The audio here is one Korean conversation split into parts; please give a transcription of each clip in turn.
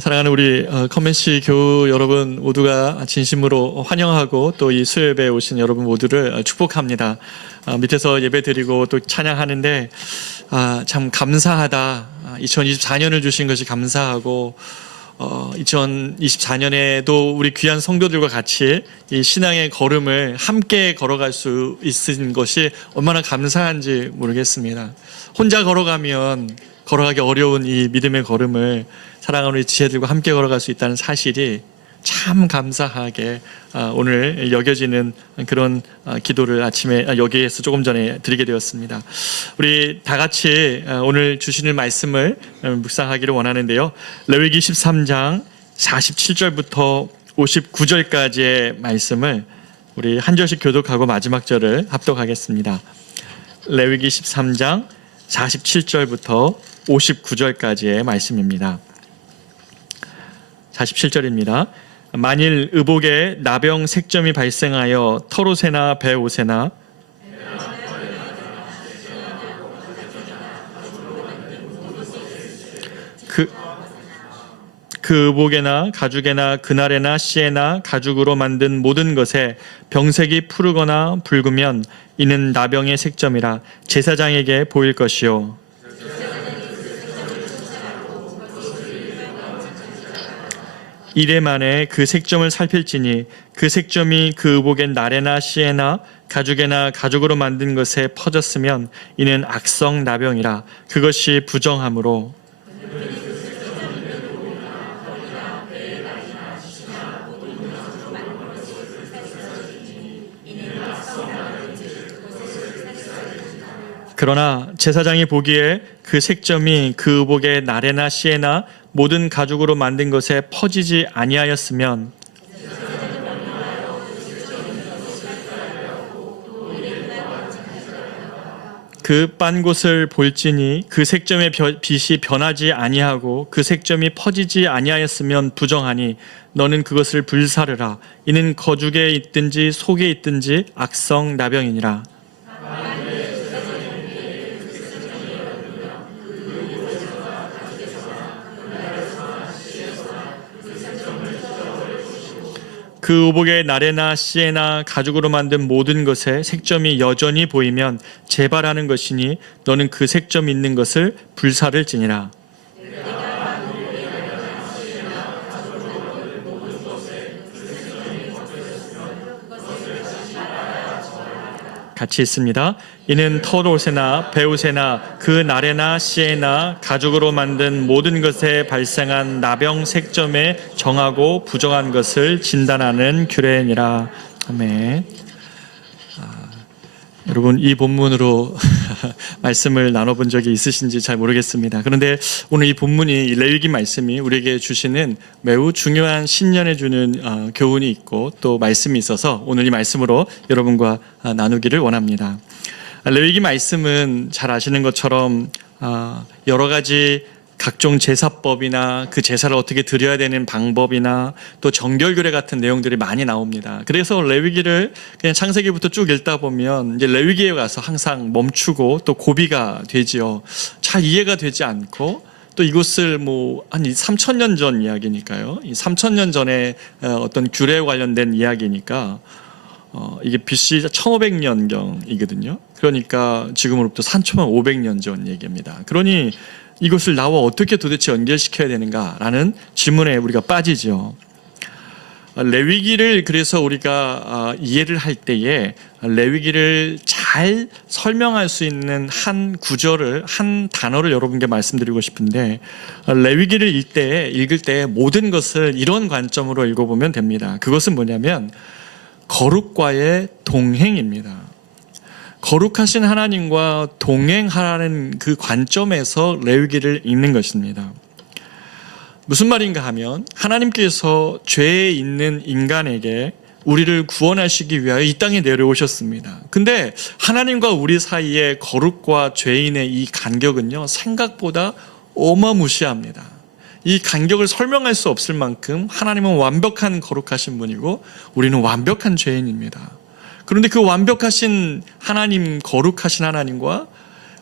사랑하는 우리 컨벤시 교우 여러분 모두가 진심으로 환영하고 또 이 수요예배에 오신 여러분 모두를 축복합니다. 밑에서 예배 드리고 또 찬양하는데 참 감사하다. 2024년을 주신 것이 감사하고 2024년에도 우리 귀한 성도들과 같이 이 신앙의 걸음을 함께 걸어갈 수 있는 것이 얼마나 감사한지 모르겠습니다. 혼자 걸어가면 걸어가기 어려운 이 믿음의 걸음을 사랑하는 우리 지혜들과 함께 걸어갈 수 있다는 사실이 참 감사하게 오늘 여겨지는 그런 기도를 아침에 여기에서 조금 전에 드리게 되었습니다. 우리 다 같이 오늘 주시는 말씀을 묵상하기를 원하는데요. 레위기 13장 47절부터 59절까지의 말씀을 우리 한 절씩 교독하고 마지막 절을 합독하겠습니다. 레위기 13장 47절부터 59절까지의 말씀입니다. 47절입니다. 만일 의복에 나병 색점이 발생하여 털옷에나 배옷에나 그 의복에나 가죽에나 그날에나 씨에나 가죽으로 만든 모든 것에 병색이 푸르거나 붉으면 이는 나병의 색점이라 제사장에게 보일 것이요 이래 만에 그 색점을 살필지니 그 색점이 그 의복의 날에나 씨에나 가죽에나 가죽으로 만든 것에 퍼졌으면 이는 악성 나병이라 그것이 부정함으로 그러나 제사장이 보기에 그 색점이 그 의복의 날에나 씨에나 모든 가죽으로 만든 것에 퍼지지 아니하였으면 그 빤 곳을 볼지니 그 색점의 빛이 변하지 아니하고 그 색점이 퍼지지 아니하였으면 부정하니 너는 그것을 불사르라. 이는 거죽에 있든지 속에 있든지 악성 나병이니라. 그 의복의 날에나 씨에나 가죽으로 만든 모든 것에 색점이 여전히 보이면 재발하는 것이니 너는 그 색점 있는 것을 불사를지니라. 같이 있습니다. 이는 털옷에나 배옷에나 그 날에나 씨에나 가죽으로 만든 모든 것에 발생한 나병 색점에 정하고 부정한 것을 진단하는 규례니라. 아멘. 여러분 이 본문으로 말씀을 나눠본 적이 있으신지 잘 모르겠습니다. 그런데 오늘 이 본문이 레위기 말씀이 우리에게 주시는 매우 중요한 신년에 주는 교훈이 있고 또 말씀이 있어서 오늘 이 말씀으로 여러분과 나누기를 원합니다. 레위기 말씀은 잘 아시는 것처럼 여러 가지 각종 제사법이나 그 제사를 어떻게 드려야 되는 방법이나 또 정결규례 같은 내용들이 많이 나옵니다. 그래서 레위기를 그냥 창세기부터 쭉 읽다 보면 이제 레위기에 가서 항상 멈추고 또 고비가 되지요. 잘 이해가 되지 않고 또 이것을 한 3,000년 전 이야기니까요. 이 3,000년 전에 어떤 규례에 관련된 이야기니까 이게 BC 1500년경이거든요. 그러니까 지금으로부터 3,500년 전 얘기입니다. 그러니 이것을 나와 어떻게 도대체 연결시켜야 되는가라는 질문에 우리가 빠지죠. 레위기를 그래서 우리가 이해를 할 때에 레위기를 잘 설명할 수 있는 한 구절을 한 단어를 여러분께 말씀드리고 싶은데 레위기를 읽을 때 모든 것을 이런 관점으로 읽어보면 됩니다. 그것은 뭐냐면 거룩과의 동행입니다. 거룩하신 하나님과 동행하라는 그 관점에서 레위기를 읽는 것입니다. 무슨 말인가 하면 하나님께서 죄에 있는 인간에게 우리를 구원하시기 위하여 이 땅에 내려오셨습니다. 근데 하나님과 우리 사이의 거룩과 죄인의 이 간격은요 생각보다 어마무시합니다. 이 간격을 설명할 수 없을 만큼 하나님은 완벽한 거룩하신 분이고 우리는 완벽한 죄인입니다. 그런데 그 완벽하신 하나님, 거룩하신 하나님과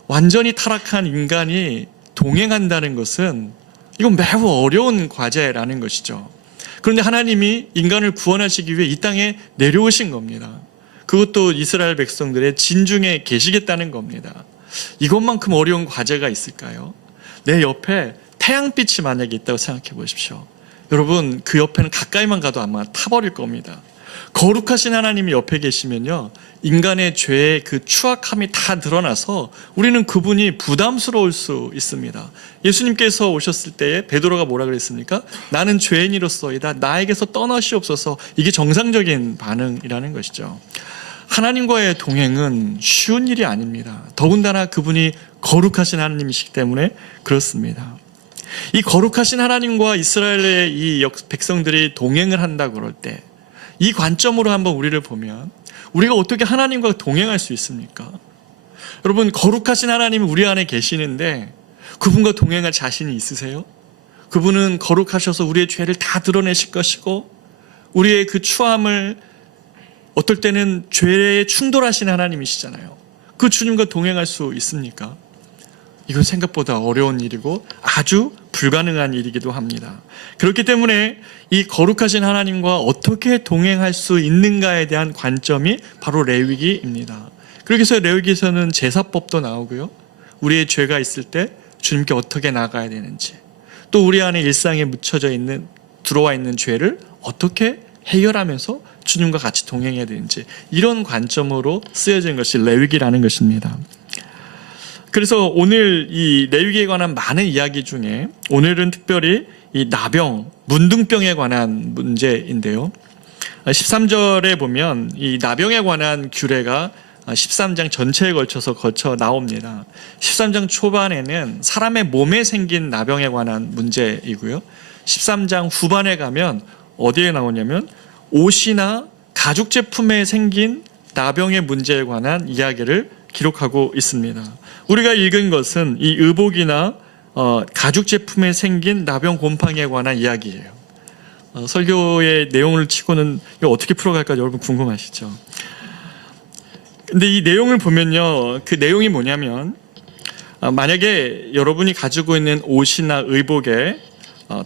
완전히 타락한 인간이 동행한다는 것은 이건 매우 어려운 과제라는 것이죠. 그런데 하나님이 인간을 구원하시기 위해 이 땅에 내려오신 겁니다. 그것도 이스라엘 백성들의 진중에 계시겠다는 겁니다. 이것만큼 어려운 과제가 있을까요? 내 옆에 태양빛이 만약에 있다고 생각해 보십시오. 여러분, 그 옆에는 가까이만 가도 아마 타버릴 겁니다. 거룩하신 하나님이 옆에 계시면요, 인간의 죄의 그 추악함이 다 드러나서 우리는 그분이 부담스러울 수 있습니다. 예수님께서 오셨을 때에 베드로가 뭐라 그랬습니까? 나는 죄인이로서이다. 나에게서 떠나시옵소서. 이게 정상적인 반응이라는 것이죠. 하나님과의 동행은 쉬운 일이 아닙니다. 더군다나 그분이 거룩하신 하나님이시기 때문에 그렇습니다. 이 거룩하신 하나님과 이스라엘의 이 백성들이 동행을 한다 그럴 때 이 관점으로 한번 우리를 보면 우리가 어떻게 하나님과 동행할 수 있습니까? 여러분, 거룩하신 하나님이 우리 안에 계시는데 그분과 동행할 자신이 있으세요? 그분은 거룩하셔서 우리의 죄를 다 드러내실 것이고 우리의 그 추함을, 어떨 때는 죄에 충돌하신 하나님이시잖아요. 그 주님과 동행할 수 있습니까? 이건 생각보다 어려운 일이고 아주 불가능한 일이기도 합니다. 그렇기 때문에 이 거룩하신 하나님과 어떻게 동행할 수 있는가에 대한 관점이 바로 레위기입니다. 그래서 레위기에서는 제사법도 나오고요, 우리의 죄가 있을 때 주님께 어떻게 나가야 되는지, 또 우리 안에 일상에 묻혀져 있는, 들어와 있는 죄를 어떻게 해결하면서 주님과 같이 동행해야 되는지, 이런 관점으로 쓰여진 것이 레위기라는 것입니다. 그래서 오늘 이 레위기에 관한 많은 이야기 중에 오늘은 특별히 이 나병, 문둥병에 관한 문제인데요. 13절에 보면 이 나병에 관한 규례가 13장 전체에 걸쳐서 거쳐 나옵니다. 13장 초반에는 사람의 몸에 생긴 나병에 관한 문제이고요, 13장 후반에 가면 어디에 나오냐면 옷이나 가죽 제품에 생긴 나병의 문제에 관한 이야기를 기록하고 있습니다. 우리가 읽은 것은 이 의복이나 가죽 제품에 생긴 나병 곰팡이에 관한 이야기예요. 설교의 내용을 치고는 이거 어떻게 풀어갈까 여러분 궁금하시죠? 근데 이 내용을 보면요, 그 내용이 뭐냐면 만약에 여러분이 가지고 있는 옷이나 의복에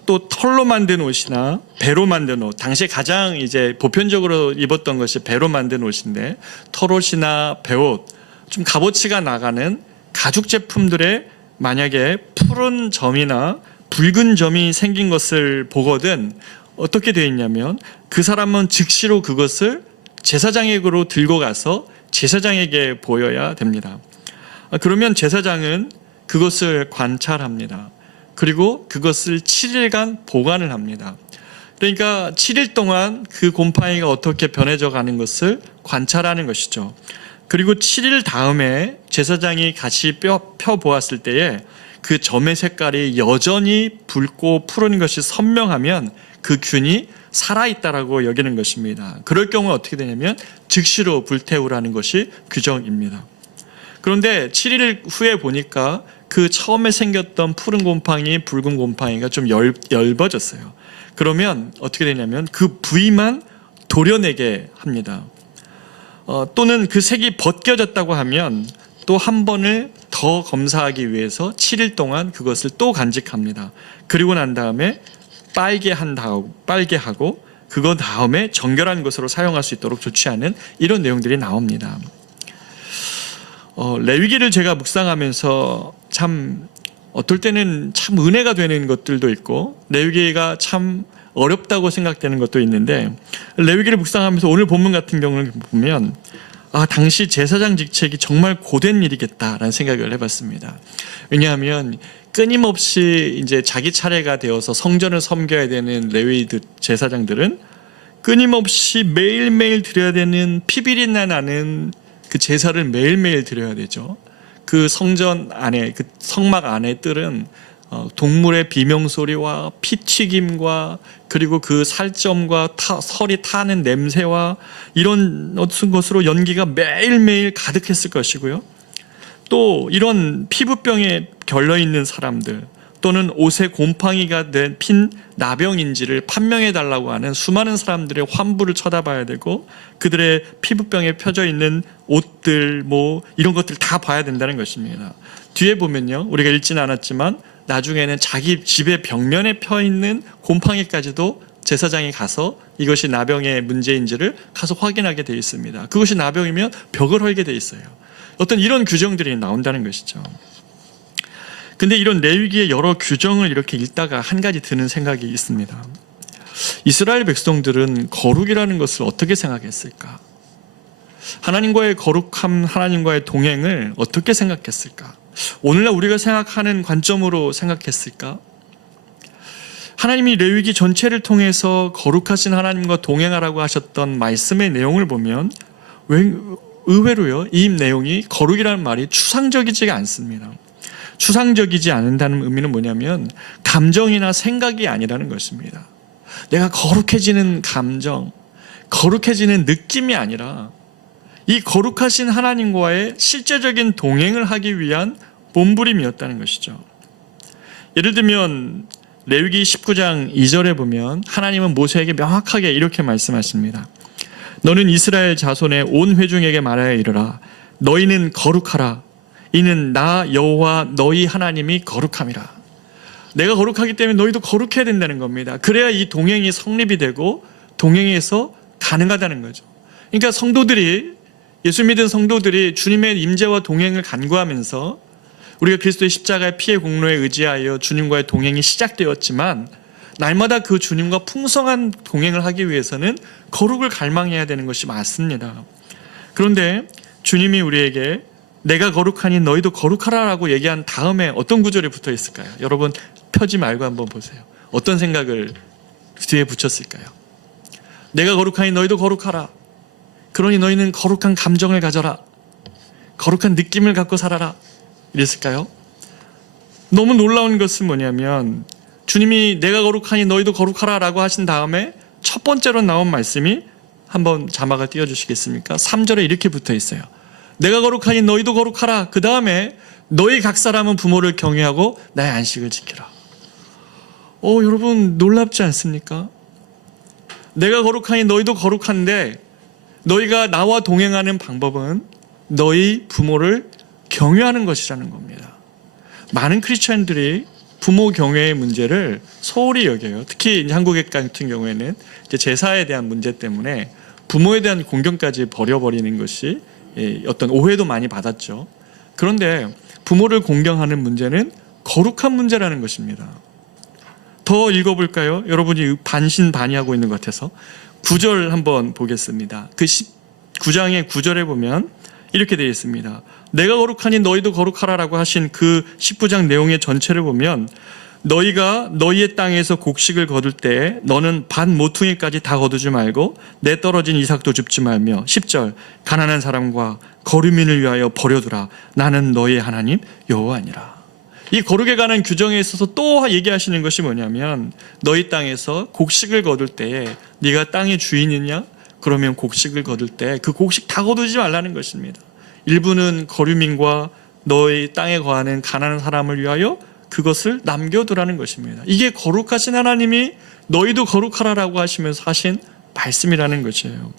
또 털로 만든 옷이나 배로 만든 옷, 당시에 가장 이제 보편적으로 입었던 것이 배로 만든 옷인데, 털옷이나 배옷, 좀 값어치가 나가는 가죽 제품들에 만약에 푸른 점이나 붉은 점이 생긴 것을 보거든 어떻게 되어 있냐면 그 사람은 즉시로 그것을 제사장에게로 들고 가서 제사장에게 보여야 됩니다. 그러면 제사장은 그것을 관찰합니다. 그리고 그것을 7일간 보관을 합니다. 그러니까 7일 동안 그 곰팡이가 어떻게 변해져 가는 것을 관찰하는 것이죠. 그리고 7일 다음에 제사장이 같이 펴보았을 때에 그 점의 색깔이 여전히 붉고 푸른 것이 선명하면 그 균이 살아있다라고 여기는 것입니다. 그럴 경우 어떻게 되냐면 즉시로 불태우라는 것이 규정입니다. 그런데 7일 후에 보니까 그 처음에 생겼던 푸른 곰팡이, 붉은 곰팡이가 좀 엷어졌어요. 그러면 어떻게 되냐면 그 부위만 도려내게 합니다. 또는 그 색이 벗겨졌다고 하면 또 한 번을 더 검사하기 위해서 7일 동안 그것을 또 간직합니다. 그리고 난 다음에 빨게 하고 그거 다음에 정결한 것으로 사용할 수 있도록 조치하는 이런 내용들이 나옵니다. 레위기를 제가 묵상하면서 참 어떨 때는 참 은혜가 되는 것들도 있고 레위기가 참 어렵다고 생각되는 것도 있는데, 레위기를 묵상하면서 오늘 본문 같은 경우를 보면 당시 제사장 직책이 정말 고된 일이겠다라는 생각을 해봤습니다. 왜냐하면 끊임없이 이제 자기 차례가 되어서 성전을 섬겨야 되는 레위 제사장들은 끊임없이 매일매일 드려야 되는 피비린내 나는 그 제사를 매일매일 드려야 되죠. 그 성전 안에, 그 성막 안에 뜰은 동물의 비명소리와 피튀김과 그리고 그 살점과 설이 타는 냄새와 이런 것으로 연기가 매일매일 가득했을 것이고요. 또 이런 피부병에 결려있는 사람들 또는 옷에 곰팡이가 핀 나병인지를 판명해달라고 하는 수많은 사람들의 환부를 쳐다봐야 되고 그들의 피부병에 펴져 있는 옷들 이런 것들 다 봐야 된다는 것입니다. 뒤에 보면요, 우리가 읽지는 않았지만 나중에는 자기 집의 벽면에 펴 있는 곰팡이까지도 제사장이 가서 이것이 나병의 문제인지를 가서 확인하게 되어 있습니다. 그것이 나병이면 벽을 헐게 되어 있어요. 어떤 이런 규정들이 나온다는 것이죠. 근데 이런 레위기의 여러 규정을 이렇게 읽다가 한 가지 드는 생각이 있습니다. 이스라엘 백성들은 거룩이라는 것을 어떻게 생각했을까? 하나님과의 거룩함, 하나님과의 동행을 어떻게 생각했을까? 오늘날 우리가 생각하는 관점으로 생각했을까? 하나님이 레위기 전체를 통해서 거룩하신 하나님과 동행하라고 하셨던 말씀의 내용을 보면 의외로요, 이 내용이 거룩이라는 말이 추상적이지가 않습니다. 추상적이지 않는다는 의미는 뭐냐면 감정이나 생각이 아니라는 것입니다. 내가 거룩해지는 감정, 거룩해지는 느낌이 아니라 이 거룩하신 하나님과의 실제적인 동행을 하기 위한 몸부림이었다는 것이죠. 예를 들면 레위기 19장 2절에 보면 하나님은 모세에게 명확하게 이렇게 말씀하십니다. 너는 이스라엘 자손의 온 회중에게 말하여 이르라. 너희는 거룩하라. 이는 나 여호와 너희 하나님이 거룩함이라. 내가 거룩하기 때문에 너희도 거룩해야 된다는 겁니다. 그래야 이 동행이 성립이 되고 동행에서 가능하다는 거죠. 그러니까 성도들이, 예수 믿은 성도들이 주님의 임재와 동행을 간구하면서 우리가 그리스도의 십자가의 피의 공로에 의지하여 주님과의 동행이 시작되었지만 날마다 그 주님과 풍성한 동행을 하기 위해서는 거룩을 갈망해야 되는 것이 맞습니다. 그런데 주님이 우리에게 내가 거룩하니 너희도 거룩하라라고 얘기한 다음에 어떤 구절이 붙어 있을까요? 여러분 펴지 말고 한번 보세요. 어떤 생각을 뒤에 붙였을까요? 내가 거룩하니 너희도 거룩하라. 그러니 너희는 거룩한 감정을 가져라. 거룩한 느낌을 갖고 살아라. 이랬을까요? 너무 놀라운 것은 뭐냐면 주님이 내가 거룩하니 너희도 거룩하라 라고 하신 다음에 첫 번째로 나온 말씀이, 한번 자막을 띄워주시겠습니까? 3절에 이렇게 붙어 있어요. 내가 거룩하니 너희도 거룩하라. 그 다음에 너희 각 사람은 부모를 경외하고 나의 안식을 지키라. 여러분 놀랍지 않습니까? 내가 거룩하니 너희도 거룩한데 너희가 나와 동행하는 방법은 너희 부모를 경외하는 것이라는 겁니다. 많은 크리스천들이 부모 경외의 문제를 소홀히 여겨요. 특히 한국에 같은 경우에는 제사에 대한 문제 때문에 부모에 대한 공경까지 버려버리는 것이 어떤 오해도 많이 받았죠. 그런데 부모를 공경하는 문제는 거룩한 문제라는 것입니다. 더 읽어볼까요? 여러분이 반신반의하고 있는 것 같아서 9절 한번 보겠습니다. 그 19장의 9절에 보면 이렇게 되어 있습니다. 내가 거룩하니 너희도 거룩하라라고 하신 그 19장 내용의 전체를 보면 너희가 너희의 땅에서 곡식을 거둘 때 너는 반 모퉁이까지 다 거두지 말고 내 떨어진 이삭도 줍지 말며 10절 가난한 사람과 거류민을 위하여 버려두라. 나는 너희의 하나님 여호와니라. 이 거룩에 관한 규정에 있어서 또 얘기하시는 것이 뭐냐면 너희 땅에서 곡식을 거둘 때에 네가 땅의 주인이냐? 그러면 곡식을 거둘 때 그 곡식 다 거두지 말라는 것입니다. 일부는 거류민과 너희 땅에 거하는 가난한 사람을 위하여 그것을 남겨두라는 것입니다. 이게 거룩하신 하나님이 너희도 거룩하라라고 하시면서 하신 말씀이라는 것이에요.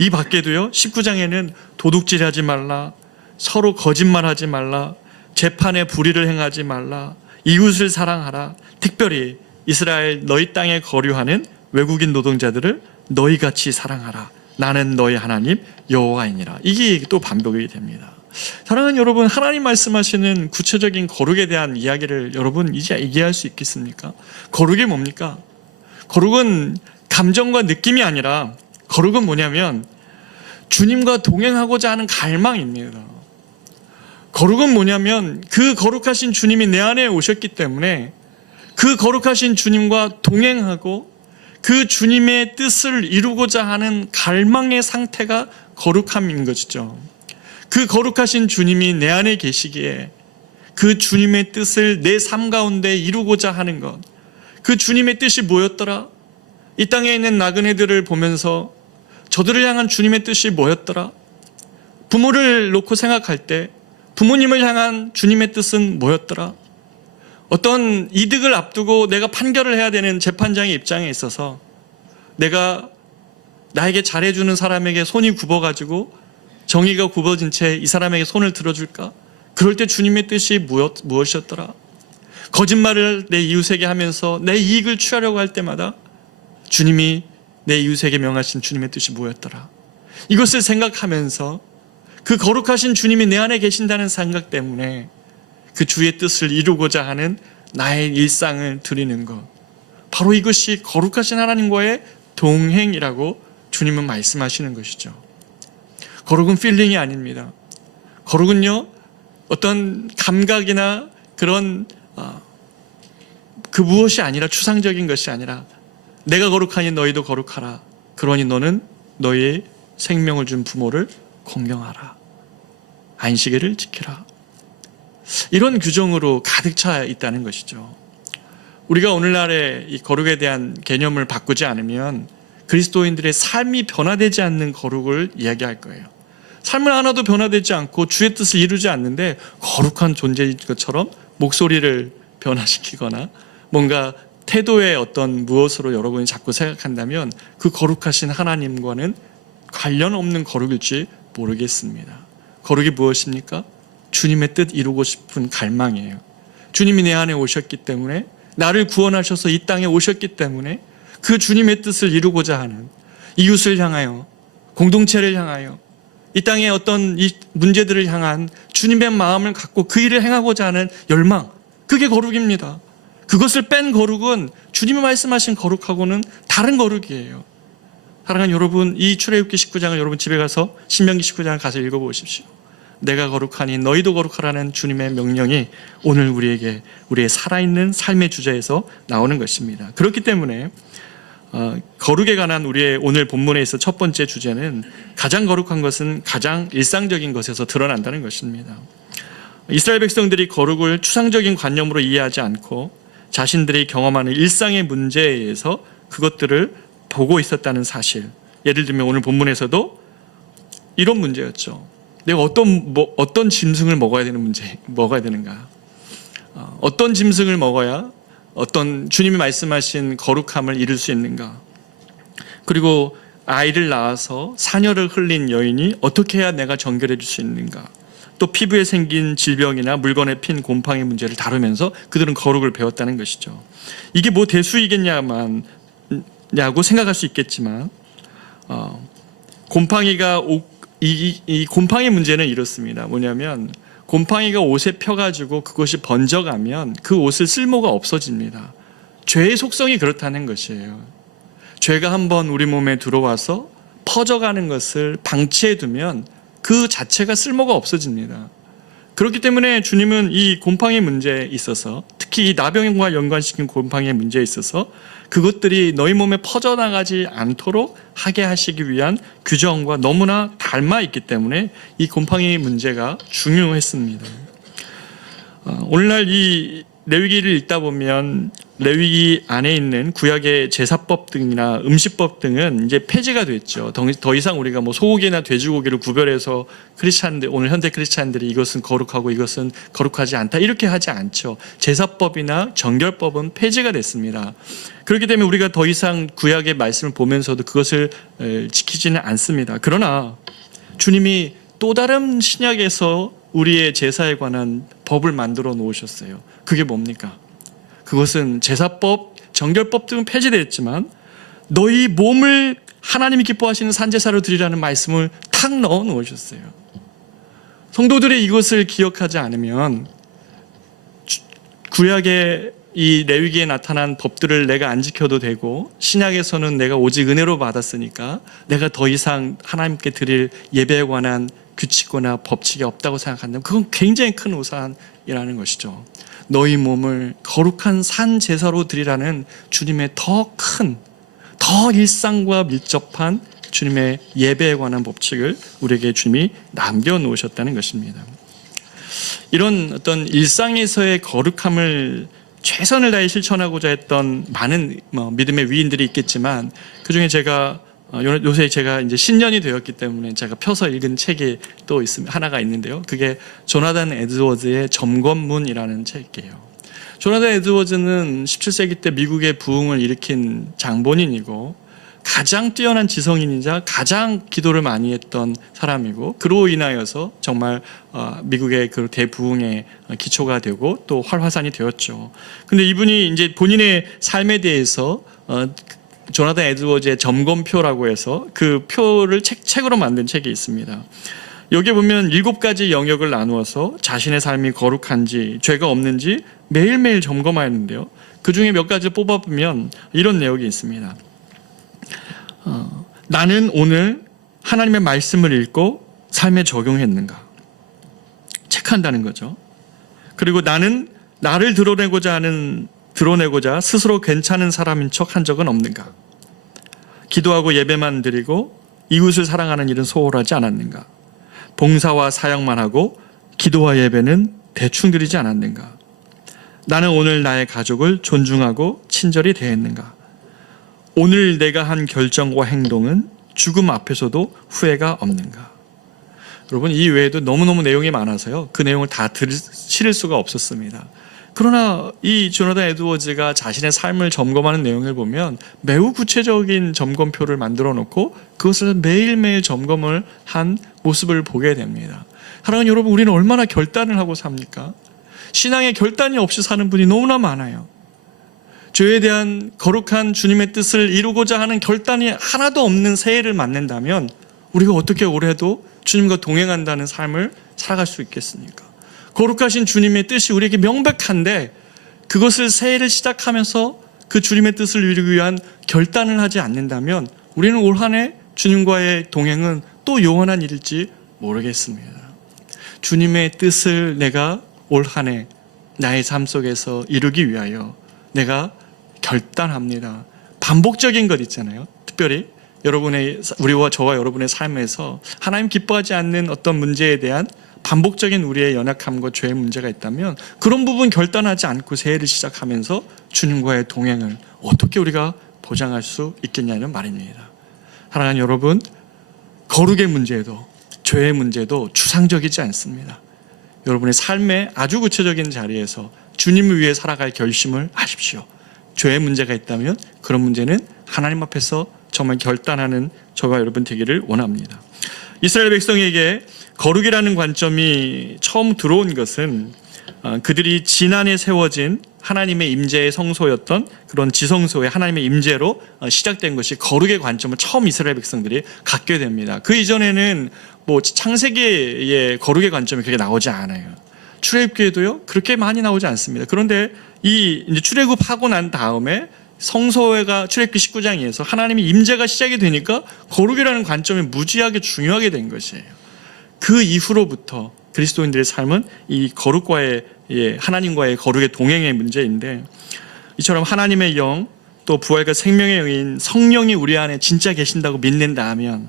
이 밖에도요 19장에는 도둑질하지 말라, 서로 거짓말하지 말라, 재판에 불의를 행하지 말라, 이웃을 사랑하라, 특별히 이스라엘 너희 땅에 거류하는 외국인 노동자들을 너희같이 사랑하라. 나는 너희 하나님 여호와이니라. 이게 또 반복이 됩니다. 사랑하는 여러분, 하나님 말씀하시는 구체적인 거룩에 대한 이야기를 여러분 이제 이해할 수 있겠습니까? 거룩이 뭡니까? 거룩은 감정과 느낌이 아니라 거룩은 뭐냐면 주님과 동행하고자 하는 갈망입니다. 거룩은 뭐냐면 그 거룩하신 주님이 내 안에 오셨기 때문에 그 거룩하신 주님과 동행하고 그 주님의 뜻을 이루고자 하는 갈망의 상태가 거룩함인 것이죠. 그 거룩하신 주님이 내 안에 계시기에 그 주님의 뜻을 내 삶 가운데 이루고자 하는 것, 그 주님의 뜻이 뭐였더라? 이 땅에 있는 나그네들을 보면서 저들을 향한 주님의 뜻이 뭐였더라? 부모를 놓고 생각할 때 부모님을 향한 주님의 뜻은 뭐였더라? 어떤 이득을 앞두고 내가 판결을 해야 되는 재판장의 입장에 있어서 내가 나에게 잘해주는 사람에게 손이 굽어가지고 정의가 굽어진 채 이 사람에게 손을 들어줄까? 그럴 때 주님의 뜻이 무엇이었더라? 거짓말을 내 이웃에게 하면서 내 이익을 취하려고 할 때마다 주님이 내 이웃에게 명하신 주님의 뜻이 뭐였더라. 이것을 생각하면서 그 거룩하신 주님이 내 안에 계신다는 생각 때문에 그 주의 뜻을 이루고자 하는 나의 일상을 드리는 것, 바로 이것이 거룩하신 하나님과의 동행이라고 주님은 말씀하시는 것이죠. 거룩은 필링이 아닙니다. 거룩은요, 어떤 감각이나 그런 그 무엇이 아니라, 추상적인 것이 아니라 내가 거룩하니 너희도 거룩하라. 그러니 너는 너희의 생명을 준 부모를 공경하라. 안식일을 지키라. 이런 규정으로 가득 차 있다는 것이죠. 우리가 오늘날의 이 거룩에 대한 개념을 바꾸지 않으면 그리스도인들의 삶이 변화되지 않는 거룩을 이야기할 거예요. 삶을 하나도 변화되지 않고 주의 뜻을 이루지 않는데 거룩한 존재인 것처럼 목소리를 변화시키거나 뭔가 태도의 어떤 무엇으로 여러분이 자꾸 생각한다면 그 거룩하신 하나님과는 관련 없는 거룩일지 모르겠습니다. 거룩이 무엇입니까? 주님의 뜻 이루고 싶은 갈망이에요. 주님이 내 안에 오셨기 때문에, 나를 구원하셔서 이 땅에 오셨기 때문에 그 주님의 뜻을 이루고자 하는, 이웃을 향하여, 공동체를 향하여, 이 땅의 어떤 이 문제들을 향한 주님의 마음을 갖고 그 일을 행하고자 하는 열망, 그게 거룩입니다. 그것을 뺀 거룩은 주님이 말씀하신 거룩하고는 다른 거룩이에요. 사랑하는 여러분, 이 출애굽기 19장을 여러분 집에 가서 신명기 19장을 가서 읽어보십시오. 내가 거룩하니 너희도 거룩하라는 주님의 명령이 오늘 우리에게, 우리의 살아있는 삶의 주제에서 나오는 것입니다. 그렇기 때문에 거룩에 관한 우리의 오늘 본문에 있어 첫 번째 주제는, 가장 거룩한 것은 가장 일상적인 것에서 드러난다는 것입니다. 이스라엘 백성들이 거룩을 추상적인 관념으로 이해하지 않고 자신들이 경험하는 일상의 문제에 의해서 그것들을 보고 있었다는 사실. 예를 들면 오늘 본문에서도 이런 문제였죠. 내가 어떤 짐승을 먹어야 되는가? 어떤 짐승을 먹어야 어떤 주님이 말씀하신 거룩함을 이룰 수 있는가? 그리고 아이를 낳아서 사녀를 흘린 여인이 어떻게 해야 내가 정결해 줄 수 있는가? 또 피부에 생긴 질병이나 물건에 핀 곰팡이 문제를 다루면서 그들은 거룩을 배웠다는 것이죠. 이게 뭐 대수이겠냐고 생각할 수 있겠지만, 이 곰팡이 문제는 이렇습니다. 뭐냐면 곰팡이가 옷에 펴가지고 그것이 번져가면 그 옷을 쓸모가 없어집니다. 죄의 속성이 그렇다는 것이에요. 죄가 한번 우리 몸에 들어와서 퍼져가는 것을 방치해두면 그 자체가 쓸모가 없어집니다. 그렇기 때문에 주님은 이 곰팡이 문제에 있어서, 특히 이 나병과 연관시킨 곰팡이의 문제에 있어서 그것들이 너희 몸에 퍼져나가지 않도록 하게 하시기 위한 규정과 너무나 닮아 있기 때문에 이 곰팡이 문제가 중요했습니다. 오늘날 이 레위기를 읽다 보면 레위기 안에 있는 구약의 제사법 등이나 음식법 등은 이제 폐지가 됐죠. 더 이상 우리가 뭐 소고기나 돼지고기를 구별해서 오늘 현대 크리스찬들이 이것은 거룩하고 이것은 거룩하지 않다 이렇게 하지 않죠. 제사법이나 정결법은 폐지가 됐습니다. 그렇기 때문에 우리가 더 이상 구약의 말씀을 보면서도 그것을 지키지는 않습니다. 그러나 주님이 또 다른 신약에서 우리의 제사에 관한 법을 만들어 놓으셨어요. 그게 뭡니까? 그것은 제사법, 정결법 등은 폐지되었지만 너희 몸을 하나님이 기뻐하시는 산제사로 드리라는 말씀을 탁 넣어 놓으셨어요. 성도들이 이것을 기억하지 않으면 구약의 이 레위기에 나타난 법들을 내가 안 지켜도 되고, 신약에서는 내가 오직 은혜로 받았으니까 내가 더 이상 하나님께 드릴 예배에 관한 규칙이나 법칙이 없다고 생각한다면 그건 굉장히 큰 오산이라는 것이죠. 너희 몸을 거룩한 산 제사로 드리라는 주님의 더 일상과 밀접한 주님의 예배에 관한 법칙을 우리에게 주님이 남겨놓으셨다는 것입니다. 이런 어떤 일상에서의 거룩함을 최선을 다해 실천하고자 했던 많은 믿음의 위인들이 있겠지만, 그중에 요새 제가 이제 신년이 되었기 때문에 제가 펴서 읽은 책이 또 하나가 있는데요. 그게 조나단 에드워즈의 점검문이라는 책이에요. 조나단 에드워즈는 17세기 때 미국의 부흥을 일으킨 장본인이고, 가장 뛰어난 지성인이자 가장 기도를 많이 했던 사람이고, 그로 인하여서 정말 미국의 그 대부흥의 기초가 되고 또 활화산이 되었죠. 근데 이분이 이제 본인의 삶에 대해서 조나단 에드워즈의 점검표라고 해서 그 표를 책으로 만든 책이 있습니다. 여기에 보면 7가지 영역을 나누어서 자신의 삶이 거룩한지 죄가 없는지 매일매일 점검하였는데요. 그 중에 몇 가지를 뽑아보면 이런 내용이 있습니다. 나는 오늘 하나님의 말씀을 읽고 삶에 적용했는가? 체크한다는 거죠. 그리고 나는 나를 드러내고자 스스로 괜찮은 사람인 척 한 적은 없는가? 기도하고 예배만 드리고 이웃을 사랑하는 일은 소홀하지 않았는가? 봉사와 사역만 하고 기도와 예배는 대충 드리지 않았는가? 나는 오늘 나의 가족을 존중하고 친절히 대했는가? 오늘 내가 한 결정과 행동은 죽음 앞에서도 후회가 없는가? 여러분, 이 외에도 너무너무 내용이 많아서요, 그 내용을 다 실을 수가 없었습니다. 그러나 이 조나단 에드워즈가 자신의 삶을 점검하는 내용을 보면 매우 구체적인 점검표를 만들어 놓고 그것을 매일매일 점검을 한 모습을 보게 됩니다. 사랑하는 여러분, 우리는 얼마나 결단을 하고 삽니까? 신앙에 결단이 없이 사는 분이 너무나 많아요. 죄에 대한 거룩한 주님의 뜻을 이루고자 하는 결단이 하나도 없는 새해를 맞는다면 우리가 어떻게 올해도 주님과 동행한다는 삶을 살아갈 수 있겠습니까? 거룩하신 주님의 뜻이 우리에게 명백한데 그것을 새해를 시작하면서 그 주님의 뜻을 이루기 위한 결단을 하지 않는다면 우리는 올 한 해 주님과의 동행은 또 영원한 일일지 모르겠습니다. 주님의 뜻을 내가 올 한 해 나의 삶 속에서 이루기 위하여 내가 결단합니다. 반복적인 것 있잖아요. 특별히 우리와 저와 여러분의 삶에서 하나님 기뻐하지 않는 어떤 문제에 대한 반복적인 우리의 연약함과 죄의 문제가 있다면 그런 부분 결단하지 않고 새해를 시작하면서 주님과의 동행을 어떻게 우리가 보장할 수 있겠냐는 말입니다. 사랑하는 여러분, 거룩의 문제도 죄의 문제도 추상적이지 않습니다. 여러분의 삶의 아주 구체적인 자리에서 주님을 위해 살아갈 결심을 하십시오. 죄의 문제가 있다면 그런 문제는 하나님 앞에서 정말 결단하는 저와 여러분 되기를 원합니다. 이스라엘 백성에게 거룩이라는 관점이 처음 들어온 것은 그들이 지난해 세워진 하나님의 임재의 성소였던 그런 지성소의 하나님의 임재로 시작된 것이 거룩의 관점을 처음 이스라엘 백성들이 갖게 됩니다. 그 이전에는 창세기의 거룩의 관점이 그렇게 나오지 않아요. 출애굽기에도요 그렇게 많이 나오지 않습니다. 그런데 이제 출애굽하고 난 다음에 성소회가 출애굽기 19장에서 하나님의 임재가 시작이 되니까 거룩이라는 관점이 무지하게 중요하게 된 것이에요. 그 이후로부터 그리스도인들의 삶은 이 거룩과의 하나님과의 거룩의 동행의 문제인데, 이처럼 하나님의 영 또 부활과 생명의 영인 성령이 우리 안에 진짜 계신다고 믿는다면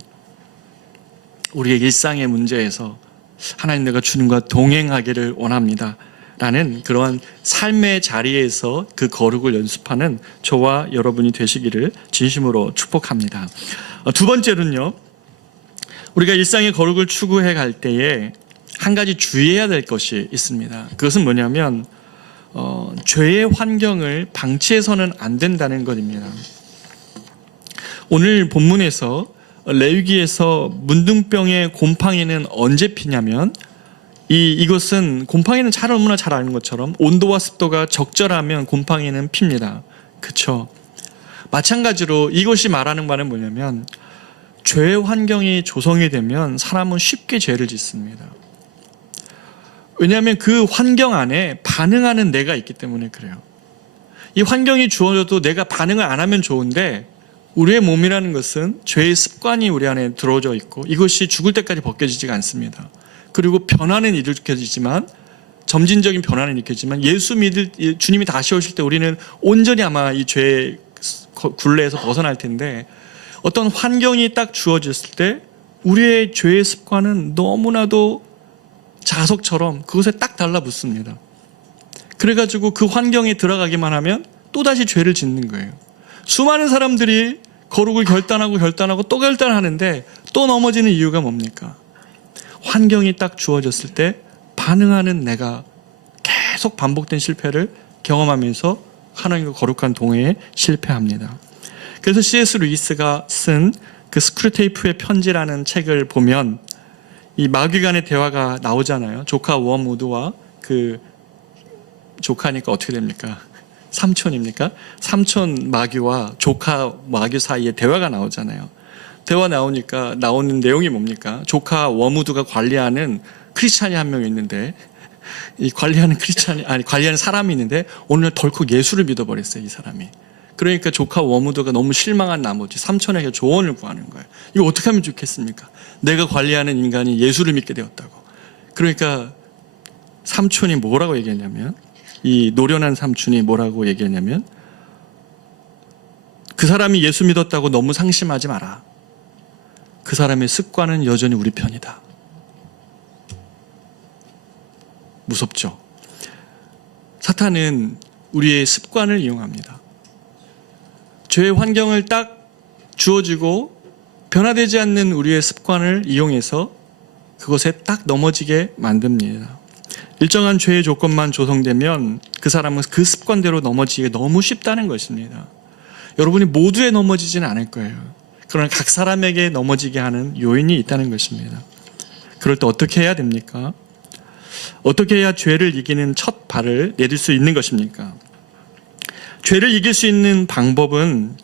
우리의 일상의 문제에서 하나님 내가 주님과 동행하기를 원합니다 라는 그러한 삶의 자리에서 그 거룩을 연습하는 저와 여러분이 되시기를 진심으로 축복합니다. 두 번째로는요, 우리가 일상의 거룩을 추구해 갈 때에 한 가지 주의해야 될 것이 있습니다. 그것은 뭐냐면 죄의 환경을 방치해서는 안 된다는 것입니다. 오늘 본문에서 레위기에서 문둥병의 곰팡이는 언제 피냐면 이것은 곰팡이는 너무나 잘 아는 것처럼 온도와 습도가 적절하면 곰팡이는 핍니다. 그렇죠? 마찬가지로 이것이 말하는 바는 뭐냐면 죄의 환경이 조성이 되면 사람은 쉽게 죄를 짓습니다. 왜냐하면 그 환경 안에 반응하는 내가 있기 때문에 그래요. 이 환경이 주어져도 내가 반응을 안 하면 좋은데 우리의 몸이라는 것은 죄의 습관이 우리 안에 들어져 있고 이것이 죽을 때까지 벗겨지지가 않습니다. 그리고 변화는 일으켜지지만 점진적인 변화는 일으켜지지만 주님이 다시 오실 때 우리는 온전히 아마 이 죄의 굴레에서 벗어날 텐데 어떤 환경이 딱 주어졌을 때 우리의 죄의 습관은 너무나도 자석처럼 그것에 딱 달라붙습니다. 그래가지고 그 환경에 들어가기만 하면 또다시 죄를 짓는 거예요. 수많은 사람들이 거룩을 결단하고 또 결단하는데 또 넘어지는 이유가 뭡니까? 환경이 딱 주어졌을 때 반응하는 내가 계속 반복된 실패를 경험하면서 하나님과 거룩한 동행에 실패합니다. 그래서 C.S. 루이스가 쓴 그 스크류테이프의 편지라는 책을 보면 이 마귀 간의 대화가 나오잖아요. 조카 워무드와 그 조카니까 어떻게 됩니까? 삼촌입니까? 삼촌 마귀와 조카 마귀 사이에 대화가 나오잖아요. 대화 나오니까 나오는 내용이 뭡니까? 조카 워무드가 관리하는 크리스찬이 한 명 있는데, 이 관리하는 관리하는 사람이 있는데 오늘 덜컥 예수를 믿어버렸어요, 이 사람이. 그러니까 조카 워무드가 너무 실망한 나머지 삼촌에게 조언을 구하는 거예요. 이거 어떻게 하면 좋겠습니까? 내가 관리하는 인간이 예수를 믿게 되었다고. 그러니까 삼촌이 뭐라고 얘기했냐면, 이 노련한 삼촌이 뭐라고 얘기했냐면, 그 사람이 예수 믿었다고 너무 상심하지 마라. 그 사람의 습관은 여전히 우리 편이다. 무섭죠? 사탄은 우리의 습관을 이용합니다. 죄의 환경을 딱 주어지고 변화되지 않는 우리의 습관을 이용해서 그것에 딱 넘어지게 만듭니다. 일정한 죄의 조건만 조성되면 그 사람은 그 습관대로 넘어지기가 너무 쉽다는 것입니다. 여러분이 모두에 넘어지지는 않을 거예요. 그러나 각 사람에게 넘어지게 하는 요인이 있다는 것입니다. 그럴 때 어떻게 해야 됩니까? 어떻게 해야 죄를 이기는 첫 발을 내딜 수 있는 것입니까? 죄를 이길 수 있는 방법은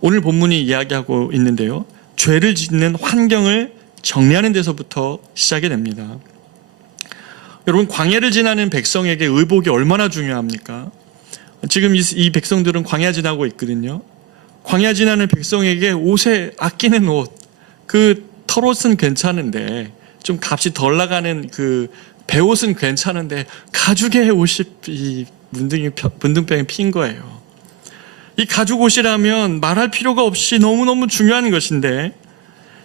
오늘 본문이 이야기하고 있는데요. 죄를 짓는 환경을 정리하는 데서부터 시작이 됩니다. 여러분, 광야를 지나는 백성에게 의복이 얼마나 중요합니까? 지금 이 백성들은 광야 지나고 있거든요. 광야 지나는 백성에게 옷에 아끼는 옷, 그 털옷은 괜찮은데 좀 값이 덜 나가는 그 배옷은 괜찮은데 가죽의 옷이 이 문둥병에 핀 거예요. 이 가죽 옷이라면 말할 필요가 없이 너무너무 중요한 것인데,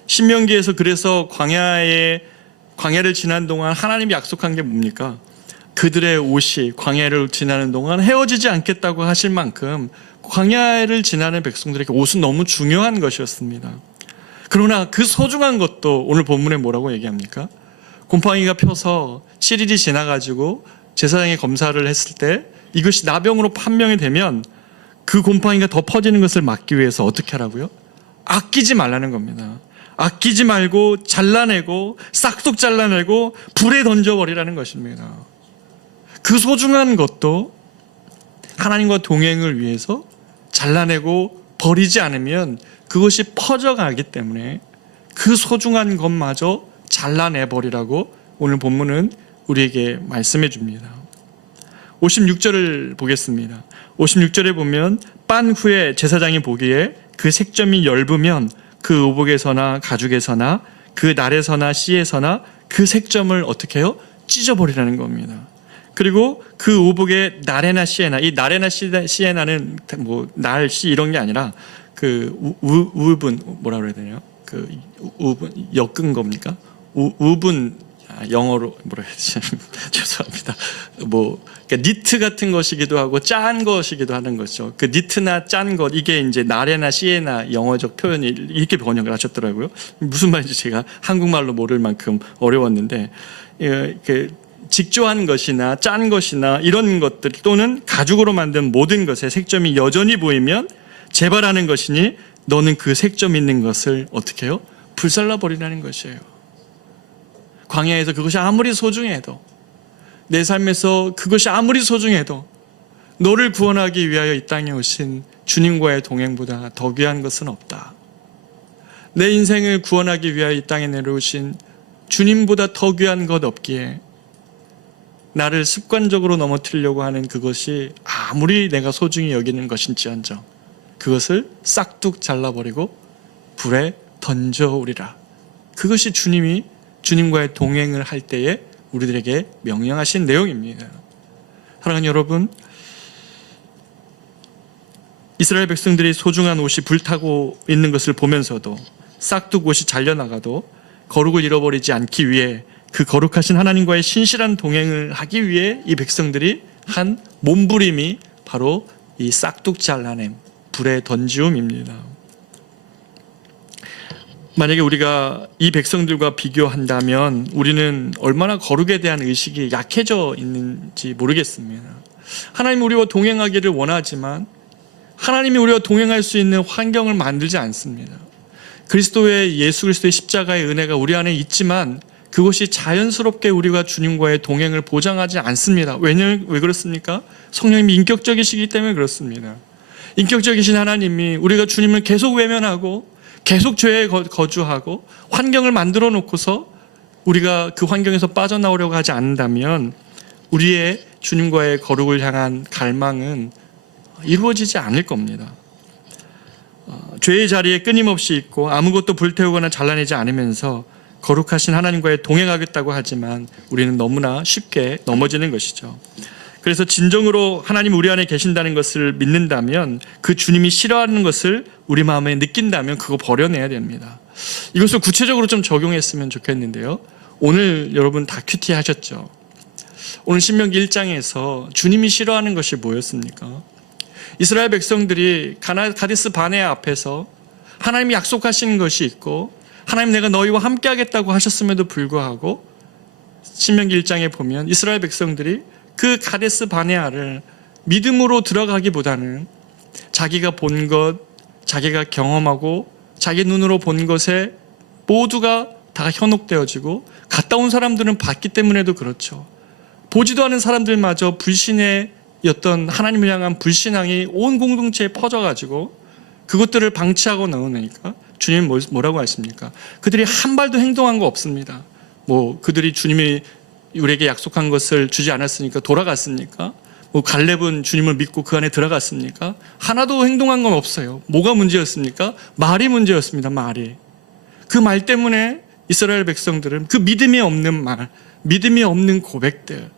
신명기에서 그래서 광야를 지난 동안 하나님이 약속한 게 뭡니까? 그들의 옷이 광야를 지나는 동안 헤어지지 않겠다고 하실 만큼 광야를 지나는 백성들에게 옷은 너무 중요한 것이었습니다. 그러나 그 소중한 것도 오늘 본문에 뭐라고 얘기합니까? 곰팡이가 펴서 7일이 지나가지고 제사장이 검사를 했을 때 이것이 나병으로 판명이 되면 그 곰팡이가 더 퍼지는 것을 막기 위해서 어떻게 하라고요? 아끼지 말라는 겁니다. 아끼지 말고 잘라내고 싹둑 잘라내고 불에 던져버리라는 것입니다. 그 소중한 것도 하나님과 동행을 위해서 잘라내고 버리지 않으면 그것이 퍼져가기 때문에 그 소중한 것마저 잘라내버리라고 오늘 본문은 우리에게 말씀해 줍니다. 56절을 보겠습니다. 56절에 보면 빤 후에 제사장이 보기에 그 색점이 엷으면 그 의복에서나 가죽에서나 그 날에서나 씨에서나 그 색점을 어떻게 해요? 찢어버리라는 겁니다. 그리고 그 의복의 날에나 씨에나, 이 날에나 씨에나는 뭐 날, 씨 이런 게 아니라 그 우분 뭐라 그래야 되나요? 그 우분 엮은 겁니까? 우분 영어로 뭐라 해야 되지? 죄송합니다. 뭐 그러니까 니트 같은 것이기도 하고 짠 것이기도 하는 거죠. 그 니트나 짠 것, 이게 이제 날에나 씨에나 영어적 표현이 이렇게 번역을 하셨더라고요. 무슨 말인지 제가 한국말로 모를 만큼 어려웠는데, 이렇게 직조한 것이나 짠 것이나 이런 것들 또는 가죽으로 만든 모든 것에 색점이 여전히 보이면 재발하는 것이니 너는 그 색점 있는 것을 어떻게 해요? 불살라 버리라는 것이에요. 광야에서 그것이 아무리 소중해도, 내 삶에서 그것이 아무리 소중해도 너를 구원하기 위하여 이 땅에 오신 주님과의 동행보다 더 귀한 것은 없다. 내 인생을 구원하기 위하여 이 땅에 내려오신 주님보다 더 귀한 것 없기에 나를 습관적으로 넘어뜨리려고 하는 그것이 아무리 내가 소중히 여기는 것인지언정 그것을 싹둑 잘라버리고 불에 던져오리라. 그것이 주님이 주님과의 동행을 할 때에 우리들에게 명령하신 내용입니다. 사랑하는 여러분, 이스라엘 백성들이 소중한 옷이 불타고 있는 것을 보면서도 싹둑 옷이 잘려나가도 거룩을 잃어버리지 않기 위해 그 거룩하신 하나님과의 신실한 동행을 하기 위해 이 백성들이 한 몸부림이 바로 이 싹둑 잘라냄, 불에 던지움입니다. 만약에 우리가 이 백성들과 비교한다면 우리는 얼마나 거룩에 대한 의식이 약해져 있는지 모르겠습니다. 하나님 우리와 동행하기를 원하지만 하나님이 우리와 동행할 수 있는 환경을 만들지 않습니다. 그리스도의 예수 그리스도의 십자가의 은혜가 우리 안에 있지만 그것이 자연스럽게 우리가 주님과의 동행을 보장하지 않습니다. 왜냐하면 왜 그렇습니까? 성령님이 인격적이시기 때문에 그렇습니다. 인격적이신 하나님이 우리가 주님을 계속 외면하고 계속 죄에 거주하고 환경을 만들어 놓고서 우리가 그 환경에서 빠져나오려고 하지 않는다면 우리의 주님과의 거룩을 향한 갈망은 이루어지지 않을 겁니다. 죄의 자리에 끊임없이 있고 아무것도 불태우거나 잘라내지 않으면서 거룩하신 하나님과의 동행하겠다고 하지만 우리는 너무나 쉽게 넘어지는 것이죠. 그래서 진정으로 하나님 우리 안에 계신다는 것을 믿는다면 그 주님이 싫어하는 것을 우리 마음에 느낀다면 그거 버려내야 됩니다. 이것을 구체적으로 좀 적용했으면 좋겠는데요. 오늘 여러분 다 큐티 하셨죠? 오늘 신명기 1장에서 주님이 싫어하는 것이 뭐였습니까? 이스라엘 백성들이 가데스 바네아 앞에서 하나님이 약속하시는 것이 있고 하나님 내가 너희와 함께 하겠다고 하셨음에도 불구하고 신명기 1장에 보면 이스라엘 백성들이 그 가데스 바네아를 믿음으로 들어가기보다는 자기가 본 것, 자기가 경험하고 자기 눈으로 본 것에 모두가 다 현혹되어지고 갔다 온 사람들은 봤기 때문에도 그렇죠. 보지도 않은 사람들마저 불신의 어떤 하나님을 향한 불신앙이 온 공동체에 퍼져가지고 그것들을 방치하고 나오니까 주님이 뭐라고 하십니까? 그들이 한 발도 행동한 거 없습니다. 그들이 주님이 우리에게 약속한 것을 주지 않았으니까 돌아갔습니까? 갈렙은 주님을 믿고 그 안에 들어갔습니까? 하나도 행동한 건 없어요. 뭐가 문제였습니까? 말이 문제였습니다. 말이. 그 말 때문에 이스라엘 백성들은 그 믿음이 없는 말, 믿음이 없는 고백들,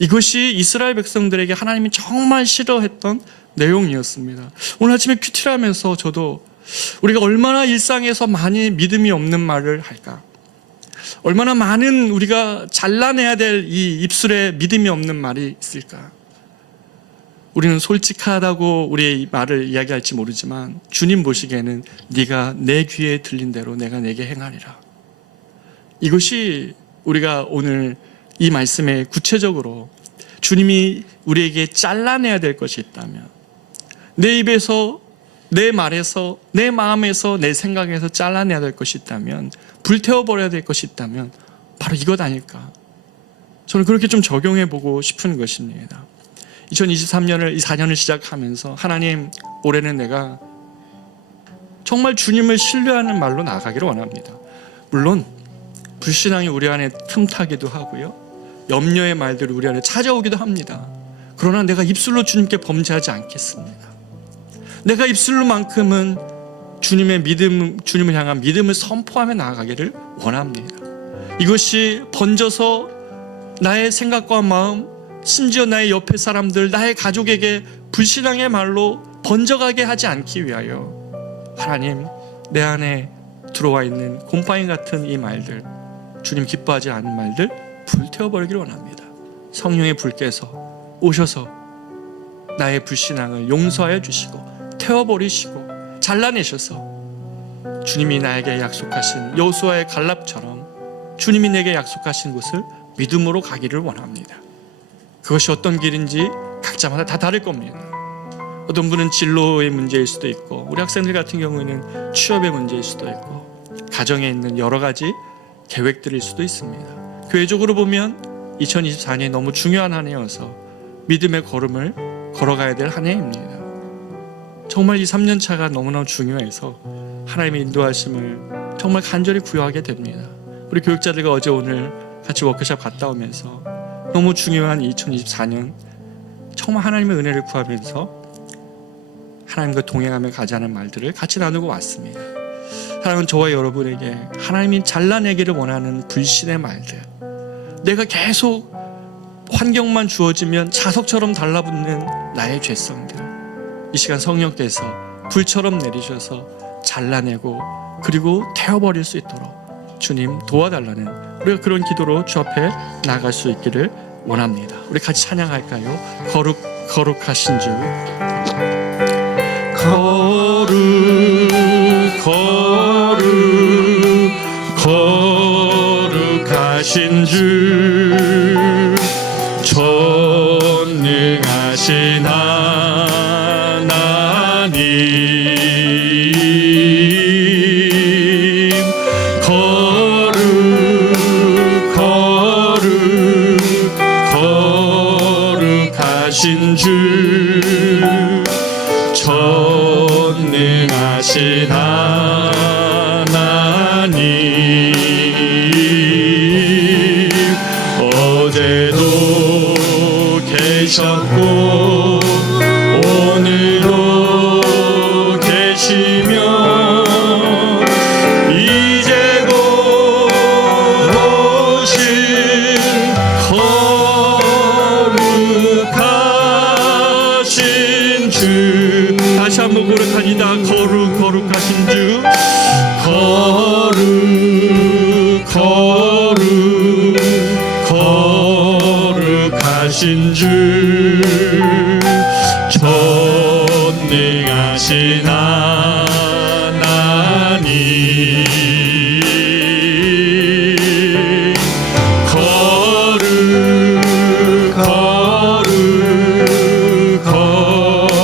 이것이 이스라엘 백성들에게 하나님이 정말 싫어했던 내용이었습니다. 오늘 아침에 큐티를 하면서 저도 우리가 얼마나 일상에서 많이 믿음이 없는 말을 할까? 얼마나 많은 우리가 잘라내야 될 이 입술에 믿음이 없는 말이 있을까? 우리는 솔직하다고 우리의 말을 이야기할지 모르지만 주님 보시기에는 네가 내 귀에 들린 대로 내가 내게 행하리라. 이것이 우리가 오늘 이 말씀에 구체적으로 주님이 우리에게 잘라내야 될 것이 있다면 내 입에서 내 말에서 내 마음에서 내 생각에서 잘라내야 될 것이 있다면 불태워버려야 될 것이 있다면 바로 이것 아닐까. 저는 그렇게 좀 적용해보고 싶은 것입니다. 2023년을 이 4년을 시작하면서 하나님 올해는 내가 정말 주님을 신뢰하는 말로 나아가기를 원합니다. 물론 불신앙이 우리 안에 틈타기도 하고요, 염려의 말들이 우리 안에 찾아오기도 합니다. 그러나 내가 입술로 주님께 범죄하지 않겠습니다. 내가 입술로만큼은 주님의 믿음, 주님을 향한 믿음을 선포하며 나아가기를 원합니다. 이것이 번져서 나의 생각과 마음, 심지어 나의 옆에 사람들, 나의 가족에게 불신앙의 말로 번져가게 하지 않기 위하여 하나님, 내 안에 들어와 있는 곰팡이 같은 이 말들, 주님 기뻐하지 않는 말들 불태워버리기를 원합니다. 성령의 불께서 오셔서 나의 불신앙을 용서하여 주시고 태워버리시고 잘라내셔서 주님이 나에게 약속하신 여호수아의 갈렙처럼 주님이 내게 약속하신 곳을 믿음으로 가기를 원합니다. 그것이 어떤 길인지 각자마다 다 다를 겁니다. 어떤 분은 진로의 문제일 수도 있고, 우리 학생들 같은 경우에는 취업의 문제일 수도 있고, 가정에 있는 여러 가지 계획들일 수도 있습니다. 교회적으로 보면 2024년이 너무 중요한 한 해여서 믿음의 걸음을 걸어가야 될 한 해입니다. 정말 이 3년차가 너무나 중요해서 하나님의 인도하심을 정말 간절히 구하게 됩니다. 우리 교육자들과 어제 오늘 같이 워크숍 갔다 오면서 너무 중요한 2024년 정말 하나님의 은혜를 구하면서 하나님과 동행하며 가자는 말들을 같이 나누고 왔습니다. 하나님은 저와 여러분에게 하나님이 잘라내기를 원하는 불신의 말들, 내가 계속 환경만 주어지면 자석처럼 달라붙는 나의 죄성들, 이 시간 성령께서 불처럼 내리셔서 잘라내고 그리고 태워버릴 수 있도록 주님 도와달라는, 우리가 그런 기도로 주 앞에 나아갈 수 있기를 원합니다. 우리 같이 찬양할까요? 거룩하신 주, 거룩하신 주, 전능하신 하나님, 전능하신 하나님, 어제도 계셨고 오늘도 계시며 이제 곧 오실 거룩하신 주. 다시 한번 고백합니다. 거룩하신 주, 거룩하신 주, 전능하신 하나님,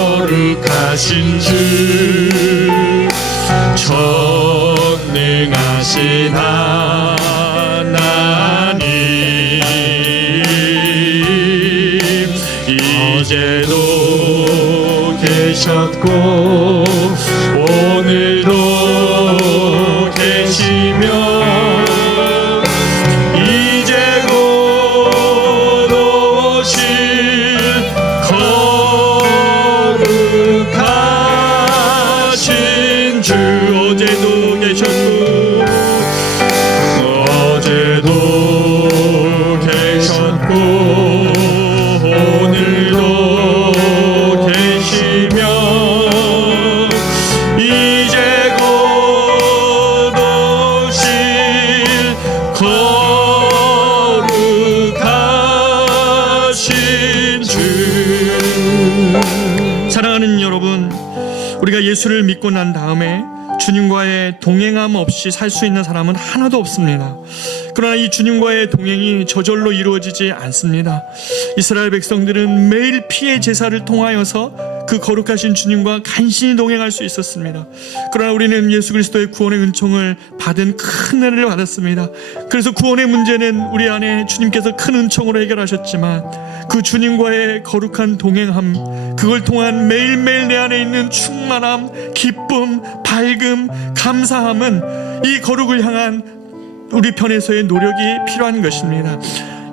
거룩하신 주, 전능하신 하나님, 이제도 계셨고 오늘도 계시며 이제 곧 오실 거룩하신 주. 어제도 계셨고 오늘도 계시며 이제 곧 오실 거룩하신 주. 사랑하는 여러분, 우리가 예수를 믿고 난 다음에 주님과의 동행함 없이 살 수 있는 사람은 하나도 없습니다. 그러나 이 주님과의 동행이 저절로 이루어지지 않습니다. 이스라엘 백성들은 매일 피의 제사를 통하여서 그 거룩하신 주님과 간신히 동행할 수 있었습니다. 그러나 우리는 예수 그리스도의 구원의 은총을 받은 큰 은혜를 받았습니다. 그래서 구원의 문제는 우리 안에 주님께서 큰 은총으로 해결하셨지만 그 주님과의 거룩한 동행함, 그걸 통한 매일매일 내 안에 있는 충만함, 기쁨, 밝음, 감사함은 이 거룩을 향한 우리 편에서의 노력이 필요한 것입니다.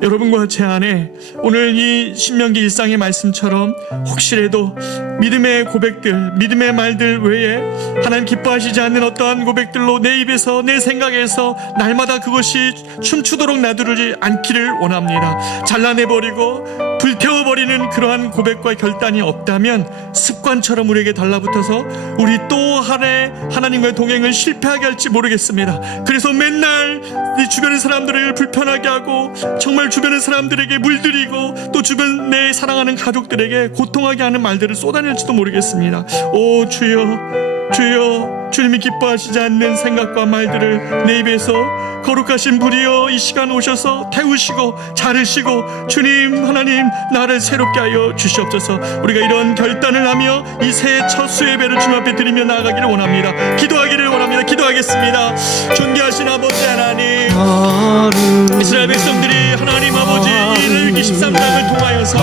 여러분과 제 안에 오늘 이 신명기 일상의 말씀처럼 혹시라도 믿음의 고백들, 믿음의 말들 외에 하나님 기뻐하시지 않는 어떠한 고백들로 내 입에서, 내 생각에서 날마다 그것이 춤추도록 놔두지 않기를 원합니다. 잘라내버리고 불태워버리는 그러한 고백과 결단이 없다면 습관처럼 우리에게 달라붙어서 우리 또 하나님과의 동행을 실패하게 할지 모르겠습니다. 그래서 맨날 이 주변의 사람들을 불편하게 하고 정말 주변의 사람들에게 물들이고 또 주변 내 사랑하는 가족들에게 고통하게 하는 말들을 쏟아낼지도 모르겠습니다. 오 주여, 주여, 주님이 기뻐하시지 않는 생각과 말들을 내 입에서 거룩하신 분이여 이 시간 오셔서 태우시고 자르시고 주님 하나님 나를 새롭게 하여 주시옵소서. 우리가 이런 결단을 하며 이 새해 첫 수예배를 주님 앞에 드리며 나아가기를 원합니다. 기도하기를 원합니다. 기도하겠습니다. 존귀하신 아버지 하나님, 이스라엘 백성들이 하나님 아버지 이 레위기 13장을 통하여서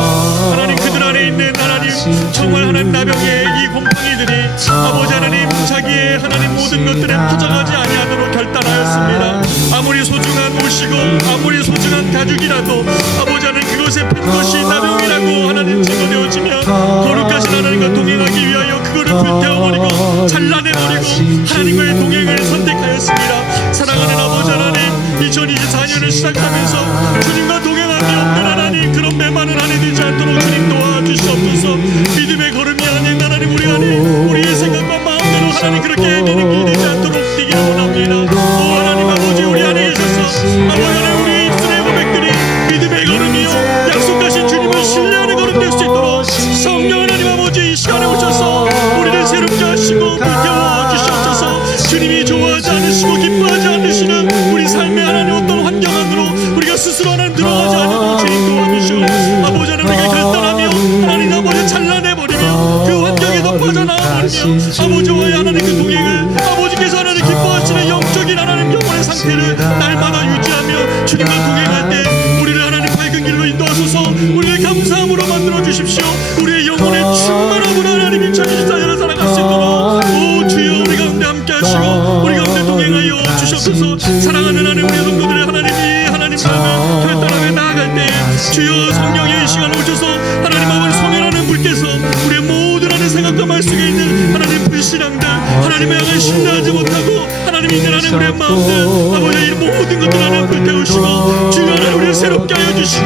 하나님 그들 안에 있는 하나님 정말 하나님 나병의 이 곰팡이들이 아버지 하나님 자기의 하나님 모든 것들에 퍼져가지 아니하도록 결단하였습니다. 아무리 소중한 옷이고 아무리 소중한 가죽이라도 아버지 하나님 그것에 핀 것이 나병이라고 하나님 증거되어지면 거룩하신 하나님과 동행하기 위하여 그거를 불태워버리고 잘라내버리고 하나님과의 동행을 선택하였습니다. 사랑하는 아버지 하나님, 2024년을 시작하면서 주님과 동행함이 없는 하나님 그런 메마른 한 해 되지 않도록 주님 도와주시옵소서. 믿음의 걸음이 아닌 하나님 우리 안에 우리의 생각과 마음대로 하나님 그렇게 되는 길이 되지 않도록 되기를 원합니다. 오 하나님 아버지 우리 안에 계셔서 아버지 하나님 우리 입술의 고백들이 믿음의 걸음이요 약속하신 주님을 신뢰하는 걸음 될 수 있도록 성령 하나님 아버지 이 시간에 오셔서 우리를 새롭게 하시고 불태워 주시옵소서. 주님이 좋아하지 않으시고 기뻐하지 않으시는 우리 삶의 하나님 어떤 환경 안으로 우리가 스스로 하나님 들어가지 않도록 주님 도와주시오. 아버지 하나님 우리가 결단하며 하나님 아버지 잘라내버리며 그 환경에도 빠져나와버리며 아버지와의 하나님 그 동행을 아버지께서 하나님 기뻐하시는 영적인 하나님 영혼의 상태를 날마다 유지하며 주님과 동행할 때 우리를 하나님 밝은 길로 인도하소서. 우리를 감사함으로 만들어 주십시오. 우리의 영혼의 충만함으로 하나님 2024년을 살아갈 수 있도록 오 주여 우리가 하나님 우리의 마음들 아버지 이 모든 것들 하나님 불태우시고 주여 하나님 우리를 새롭게 하여 주시고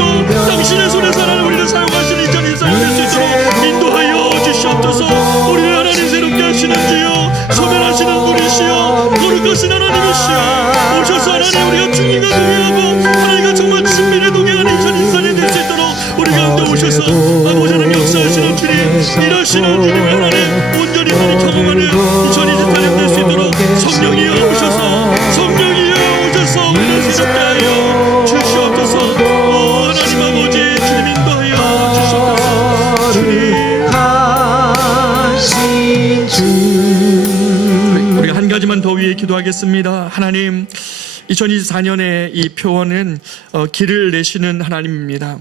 당신의 손에서 하나님 우리를 사용하시는 2024년 될 수 있도록 인도하여 주시옵소서. 우리를 하나님 새롭게 하시는 주여 소멸하시는 분이시여 거룩하신 하나님이시여 오셔서 하나님 우리가 주님과 동행하고 하나님과 정말 친밀히 동행하는 2024년 될 수 있도록 우리 가운데 오셔서 아버지 하나님 역사하시는 주님 일하시는 주님 하나님 온전히 하나님 경험하는 2024년 될 수 있도록 성령이여 오셔서 성령이여 오셔서 우리를 새롭게 하여 주시옵소서. 오 하나님 아버지 주님 인도하여 주시옵소서. 주님 우리가 한 가지만 더 위해 기도하겠습니다. 하나님 2024년의 이 표어는 길을 내시는 하나님입니다.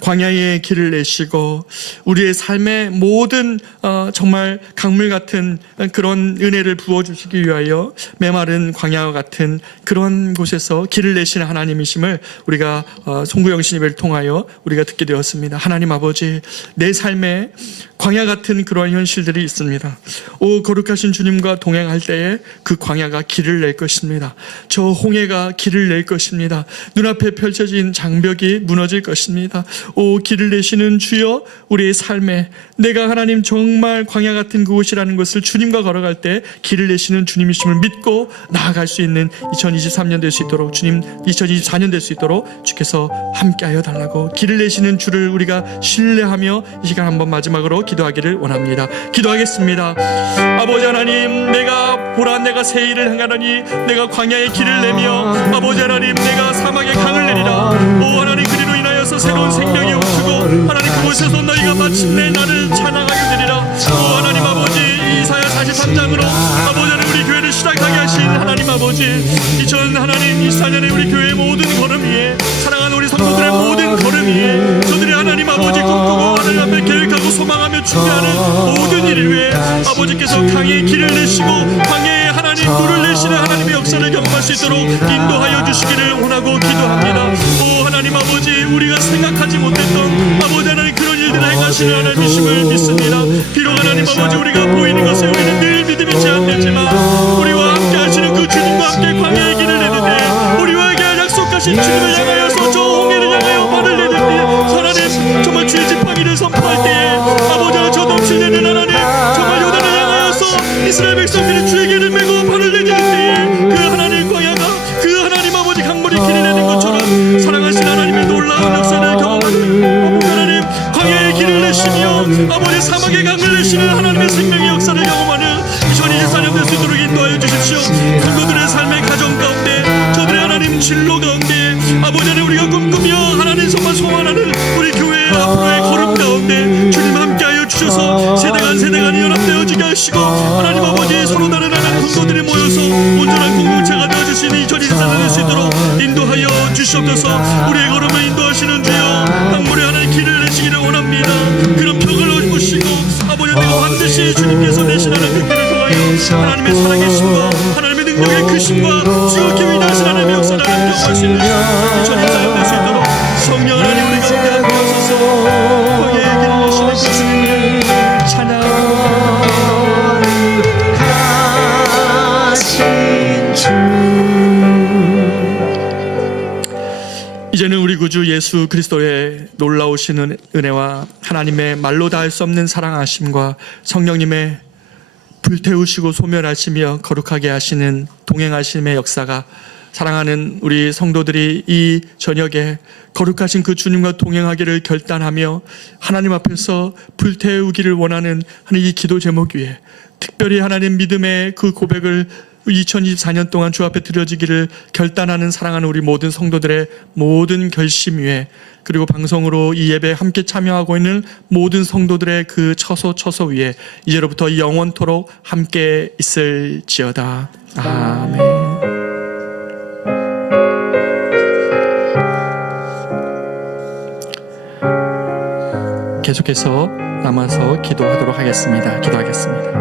광야에 길을 내시고 우리의 삶의 모든 정말 강물 같은 그런 은혜를 부어주시기 위하여 메마른 광야와 같은 그런 곳에서 길을 내시는 하나님이심을 우리가 송구영 신입을 통하여 우리가 듣게 되었습니다. 하나님 아버지 내 삶에 광야 같은 그러한 현실들이 있습니다. 오 거룩하신 주님과 동행할 때에 그 광야가 길을 낼 것입니다. 저 홍해가 길을 낼 것입니다. 눈앞에 펼쳐진 장벽이 무너질 것입니다. 오 길을 내시는 주여 우리의 삶에 내가 하나님 정말 광야 같은 그곳이라는 것을 주님과 걸어갈 때 길을 내시는 주님이심을 믿고 나아갈 수 있는 2023년 될 수 있도록 주님 2024년 될 수 있도록 주께서 함께하여 달라고 길을 내시는 주를 우리가 신뢰하며 이 시간 한번 마지막으로 기도하기를 원합니다. 기도하겠습니다. 아버지 하나님 내가 새 일을 행하노니 내가 광야의 길을 내며 아버지 하나님 내가 사막의 강을 내리라. 오 하나님 그리로 인하여서 새로운 생명이 오시고 하나님 그곳에서 너희가 마침내 나를 찬양하게 되리라. 오 하나님 아버지 이사야 43장으로 아버지 하나님 우리 교회를 시작하게 하신 하나님 아버지 2024년에 우리 교회의 모든 걸음 위에 사랑하는 우리 성도들의 모든 걸음 위에 저들이 하나님 아버지 꿈꾸고 하나님 앞에 계획하고 소망하며 준비하는 모든 일 위에 아버지께서 강의 길을 내시고 광야에 하나님 불을 내시는 하나님의 역사를 경험할 수 있도록 인도하여 주시기를 원하고 기도합니다. 오 하나님 아버지 우리가 생각하지 못했던 아버지 하나님 그런 일들을 행하시는 하나님이심을 믿습니다. 비록 하나님 아버지 우리가 보이는 것에 우리는 늘 믿음이 제한되지만 우리와 함께 하시는 그 주님과 함께 광야의 길을 내는데 우리와 약속하신 주님을 향하여서 저 홍해를 향하여 발을 내는데 하나님 정말 주의 지팡이를 선포할 때에 아버지 하나님 저 넘치는 하나님 정말 요단을 향하여서 이스라엘 백성들이 주의 길을 메고 발을 내는 때에 그 하나님 광야가 그 하나님 아버지 강물이 길을 내는 것처럼 사랑하신 하나님의 놀라운 역사를 경험하는 하나님 광야의 길을 내시며 아버지 사막의 강을 내시는 하나님의 생명의 역사를 경험하는 2024년 될 수 있도록 인도하여 주십시오. 성도들의 삶의 가정 가운데 저들의 하나님 진로 가운데 아버지 하나님 우리가 꿈꾸며 하나님 정말 소원하는 우리 교회의 앞으로의 걸음 가운데 주님 함께하여 주셔서 세대간 연합되어지게 하시고 하나님 아버지 서로 다른 하나님 성도들이 모여서 온전한 공동체가 되어주시는 2024년 될 수 있도록 인도하여 주시옵소서. 우리의 걸음을 인도하시는 주여 강물의 하나님 길을 내시기를 원합니다. 그런 벽을 넘으시고 아버지 하나님 반드시 주님께서 내시는 그들을 통하여 하나님의 살아계심과 하나님의 능력의 크심과 지극히 위대하신 하나님의 역사를 경험할 수 있는 2024년 될 수 있도록 성령 하나님 우리 가운데 함께 하소서. 광야의 길을 내시는 그 주님을 찬양 이제는 우리 구주 예수 그리스도의 놀라우신 은혜와 하나님의 말로 다 할 수 없는 사랑하심과 성령님의 불태우시고 소멸하시며 거룩하게 하시는 동행하심의 역사가 사랑하는 우리 성도들이 이 저녁에 거룩하신 그 주님과 동행하기를 결단하며 하나님 앞에서 불태우기를 원하는 이 기도 제목 위에 특별히 하나님 믿음의 그 고백을 2024년 동안 주 앞에 드려지기를 결단하는 사랑하는 우리 모든 성도들의 모든 결심 위에 그리고 방송으로 이 예배에 함께 참여하고 있는 모든 성도들의 그 처소 위에 이제로부터 영원토록 함께 있을지어다. 아멘. 계속해서 남아서 기도하도록 하겠습니다. 기도하겠습니다.